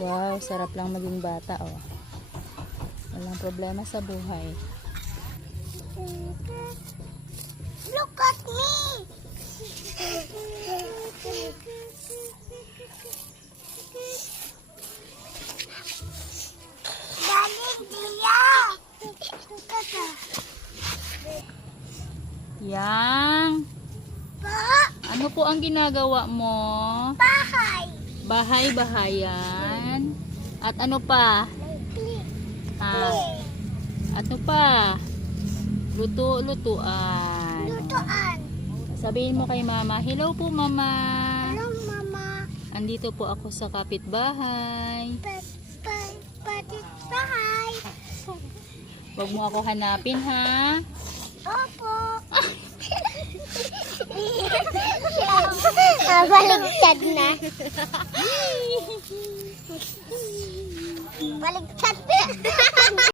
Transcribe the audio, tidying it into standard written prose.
Wow, sarap lang maging bata, oh. Walang problema sa buhay. Look at me! Galing dia! Yang, Pa! ano po ang ginagawa mo? Bahay! Bahay-bahayan. At ano pa? Ano pa? Luto-lutuan. Lutuan! Sabihin mo kay mama, hello po mama. Hello, Mama! Andito po ako sa kapitbahay. Patit bahay! Huwag mo ako hanapin ha. Opo! Baligtad na. Baligtad.